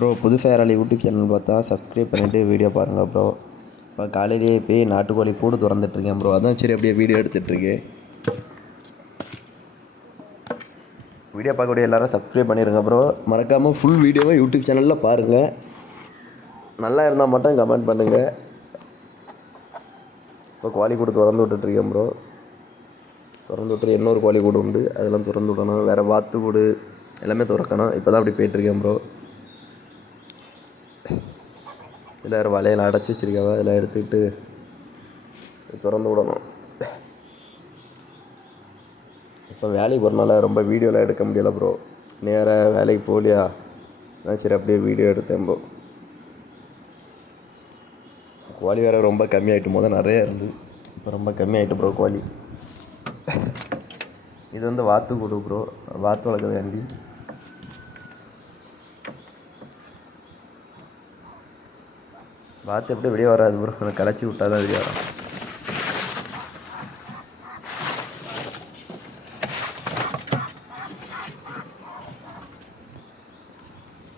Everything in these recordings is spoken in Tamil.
ப்ரோ புதுசாக யாராலும் யூடியூப் சேனல் பார்த்தா சப்ஸ்கிரைப் பண்ணிவிட்டு வீடியோ பாருங்கள் ப்ரோ இப்போ காலையிலேயே போய் நாட்டுக்கோழி கூடு திறந்துட்டுருக்கேன் ப்ரோ அதான் சரி அப்படியே வீடியோ எடுத்துகிட்ருக்கேன் வீடியோ பார்க்கக்கூடிய எல்லோரும் சப்ஸ்கிரைப் பண்ணிடுங்க ப்ரோ மறக்காமல் ஃபுல் வீடியோவை யூடியூப் சேனலில் பாருங்கள் நல்லா இருந்தால் மட்டும் கமெண்ட் பண்ணுங்கள் இப்போ கோழி கூடு திறந்து விட்டுட்ருக்கேன் ப்ரோ திறந்து விட்டு இன்னொரு கோழி கூடு உண்டு. அதெல்லாம் திறந்து விடணும். வேறு வாத்து கூடு எல்லாமே திறக்கணும். இப்போ தான் அப்படி போயிட்டுருக்கேன் ப்ரோ இதில் ஒரு வலையில் அடைச்சி வச்சிருக்காவ அதில் எடுத்துக்கிட்டு திறந்து விடணும். இப்போ வேலைக்கு போகிறனால ரொம்ப வீடியோலாம் எடுக்க முடியலை ப்ரோ நேராக வேலைக்கு போகலையா? நான் சரி அப்படியே வீடியோ எடுத்தேன் ப்ரோ கோழி வேறு ரொம்ப கம்மியாயிட்டு போது நிறைய இருந்து. இப்போ ரொம்ப கம்மியாயிட்டு ப்ரோ கோழி இது வந்து வாத்து கூடு ப்ரோ வாத்து வளர்க்குறதுக்காண்டி. பார்த்து எப்படி வெளியே வராது ப்ரோ களைச்சி விட்டால் தான் வெளியே வரும்.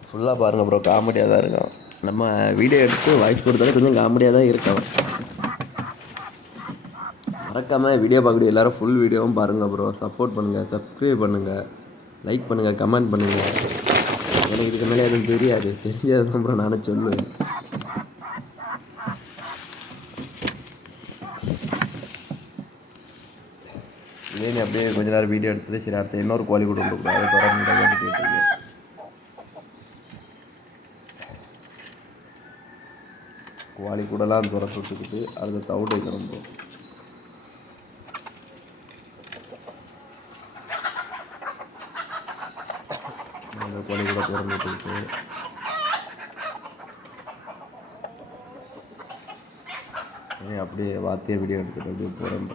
ஃபுல்லாக பாருங்கள் ப்ரோ காமெடியாக தான் இருக்கும். நம்ம வீடியோ எடுத்து வாய்ஸ் கொடுத்தாலும் கொஞ்சம் காமெடியாக தான் இருக்கும். மறக்காமல் வீடியோ பார்க்கக்கூடிய எல்லாரும் ஃபுல் வீடியோவும் பாருங்கள் ப்ரோ சப்போர்ட் பண்ணுங்கள் சப்ஸ்கிரைப் பண்ணுங்கள் லைக் பண்ணுங்கள் கமெண்ட் பண்ணுங்கள் எனக்கு இதுக்கு மேலே எதுவும் தெரியாது. தெரிஞ்சது தான் ப்ரோ நானே சொல்லுவேன். சரி அப்படியே கொஞ்ச நேரம் வீடியோ எடுத்துட்டு சரி அடுத்து இன்னொரு கோழி கூட கொடுக்குறாரு அதை தொடர்ந்து போயிட்டு கோழி கூடலாம் துரத்து விட்டுக்கிட்டு அடுத்து தவிட்டு வைக்கணும் ப்ரோ. அந்த கோழி கூட திறந்து விட்டுக்கிட்டு. அப்படியே வாத்திய வீடியோ எடுத்துகிட்டு அப்படியே போகிறேன்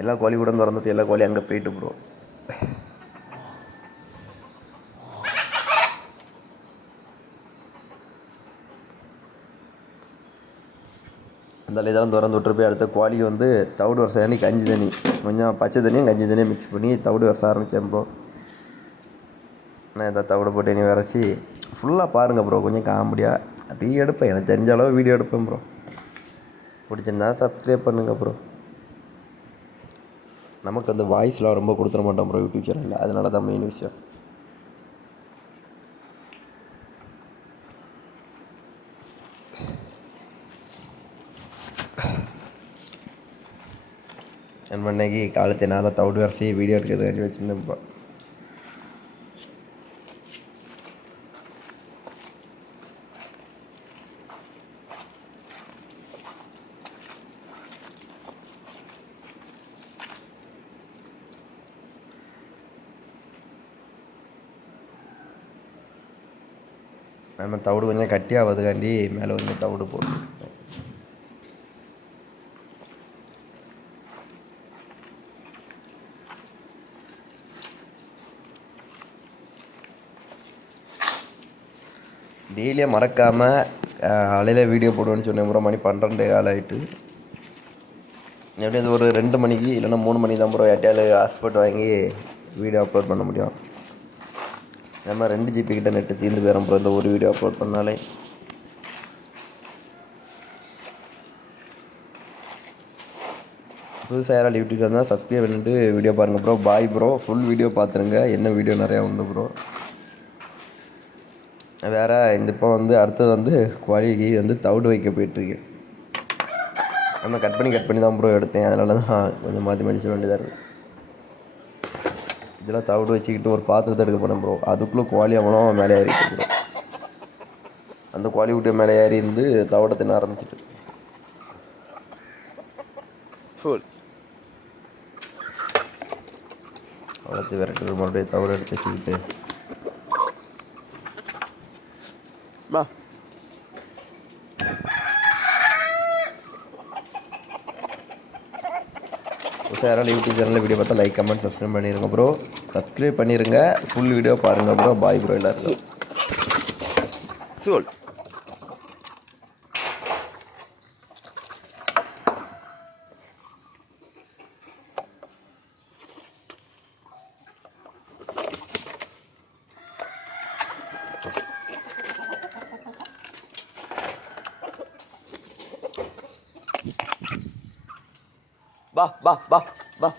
எல்லா கோழி கூட திறந்துட்டு எல்லா கோழியும் அங்கே போயிட்டு ப்ரோ அந்த இதெல்லாம் திறந்து விட்டு அடுத்த கோழி வந்து தவிடு வரச தண்ணி கஞ்சி தண்ணி கொஞ்சம் பச்சை தண்ணியும் கஞ்சி தண்ணியும் மிக்ஸ் பண்ணி தவிடு வரச ஆரம்பித்தேன் ப்ரோ நான் எதாவது தவிடு போட்டு நீ வரைச்சி ஃபுல்லாக பாருங்கள் ப்ரோ கொஞ்சம் காமெடியாக அப்படியே எடுப்பேன். எனக்கு தெரிஞ்ச அளவு வீடியோ எடுப்பேன் ப்ரோ பிடிச்சிருந்தா சப்ஸ்கிரைப் பண்ணுங்கள் ப்ரோ நமக்கு அந்த வாய்ஸ்லாம் ரொம்ப கொடுத்துட மாட்டோம் ப்ரோ யூடியூப் சேனலில் அதனால தான் மெயின் விஷயம். நம்ம இன்னைக்கு காலத்து நான் தான் தவிடு வரிசை வீடியோ எடுக்கிறதுக்காண்டி வச்சுருந்தேன் இப்போ நம்ம தவிடு கொஞ்சம் கட்டியாகிறதுக்காண்டி மேலே கொஞ்சம் தவிடு போட்டு டெய்லியும் மறக்காமல் அலையில் வீடியோ போடுவேன்னு சொன்னேன். ப்ரோ மணி பன்னெண்டு கால் ஆகிட்டு எப்படி ஒரு ரெண்டு மணிக்கு இல்லைன்னா மூணு மணி தான் ப்ரோ ஏர்டெல் ஹாஸ்பிட்டல் வாங்கி வீடியோ அப்லோட் பண்ண முடியும். நம்ம ரெண்டு ஜிபி கிட்ட நெட்டு தீர்ந்து போயிடும் ப்ரோ இந்த ஒரு வீடியோ அப்லோட் பண்ணாலே. புதுசாக யாராவது யூடியூப் வந்தால் சப்ஸ்கிரைப் பண்ணிட்டு வீடியோ பாருங்கள் bro bye bro full video பார்த்துருங்க என்ன வீடியோ நிறையா உண்டு ப்ரோ வேறு இந்த இப்போ வந்து அடுத்தது வந்து கோழிக்கு வந்து தவிடு வைக்க போயிட்டுருக்கு. நம்ம கட் பண்ணி கட் பண்ணி தான் ப்ரோ எடுத்தேன். அதனால தான் கொஞ்சம் மாற்றி மாற்றி சொல்ல வேண்டியதாக இருக்குது இதெல்லாம் தவிடு வச்சுக்கிட்டு ஒரு பாத்திரத்தை எடுக்க போனேன் ப்ரோ அதுக்குள்ளே கோழி அவனோ மேலே ஏறிட்டு ப்ரோ அந்த கோழி விட்டு மேலே ஏறி இருந்து தவிட தின்ன ஆரம்பிச்சிட்டு ஃபுல் அவ்வளோத்து விரட்டு மறுபடியும் தவிடு எடுத்து வச்சுக்கிட்டு. வா யாராவது யூடியூப் சேனலில் வீடியோ பார்த்தா லைக் கமெண்ட் சப்ஸ்கிரைப் பண்ணிடுங்க ப்ரோ சப்ஸ்கிரைப் பண்ணிடுங்க ஃபுல் வீடியோ பாருங்கள் ப்ரோ பாய் ப்ரோ எல்லாருக்கும். சொல் Bah, bah, bah, bah.